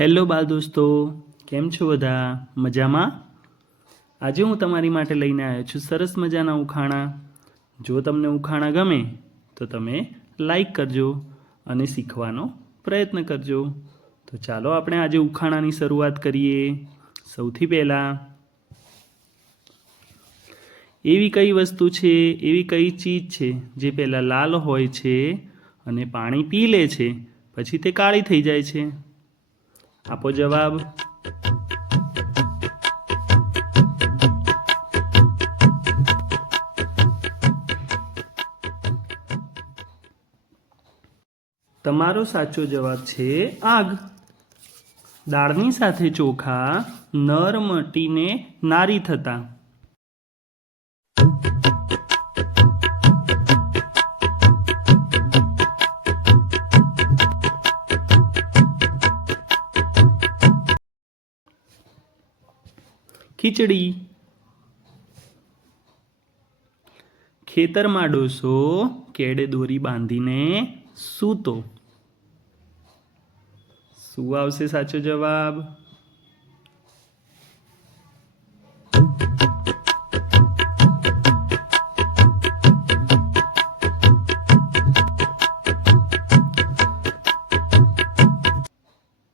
Hello બાલ દોસ્તો, કેમ છો બધા? મજામાં? આજે હું તમારી માટે લઈને આવ્યો છું સરસ મજાના ઉખાણા. જો તમને ઉખાણા ગમે, તો તમે લાઈક કરજો અને શીખવાનો પ્રયત્ન કરજો. તો ચાલો આપણે આજે ઉખાણાની શરૂઆત કરીએ. સૌથી પહેલાં, એવી કઈ વસ્તુ છે, એવી કઈ ચીજ છે, જે પહેલાં લાલ હોય છે અને પાણી પી લે છે, પછી તે કાળી થઈ જાય છે? આપો જવાબ. તમારો સાચો જવાબ છે આગ. દાળની સાથે ચોખા નર મટીને નારી થતા. ખીચડી. ખેતરમાં ડોસો કેડે દોરી બાંધીને સૂતો. શું આવશે સાચો જવાબ?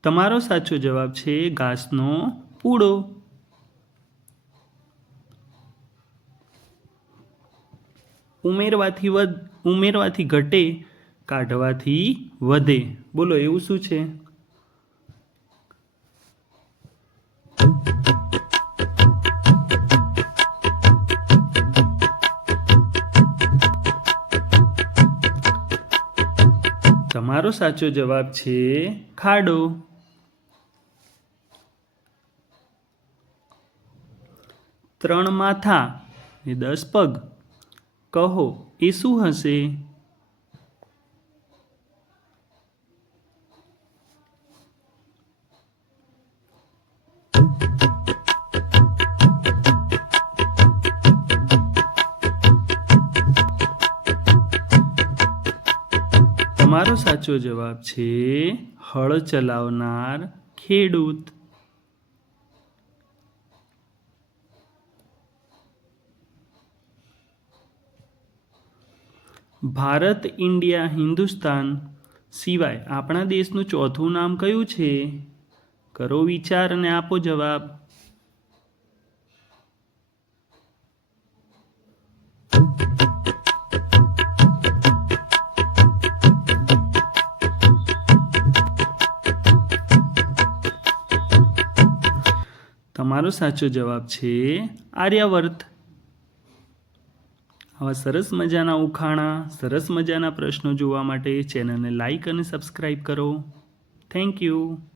તમારો સાચો જવાબ છે ઘાસનો પૂડો. ઉમેરવાથી વધ, ઉમેરવાથી ઘટે, કાઢવાથી વધે. બોલો, એવું શું છે? તમારો સાચો જવાબ છે ખાડો. ત્રણ માથા ને દસ પગ. કહો એ શું હશે. તમારો સાચો જવાબ છે હળ ચલાવનાર ખેડૂત. ભારત, ઇન્ડિયા, હિન્દુસ્તાન સિવાય આપણા દેશનું ચોથું નામ કયું છે? કરો વિચાર અને આપો જવાબ. તમારો સાચો જવાબ છે આર્યાવર્ત. આવા સરસ મજાના ઉખાણા, સરસ મજાના પ્રશ્નો જોવા માટે ચેનલને લાઇક અને સબસ્ક્રાઈબ કરો. Thank you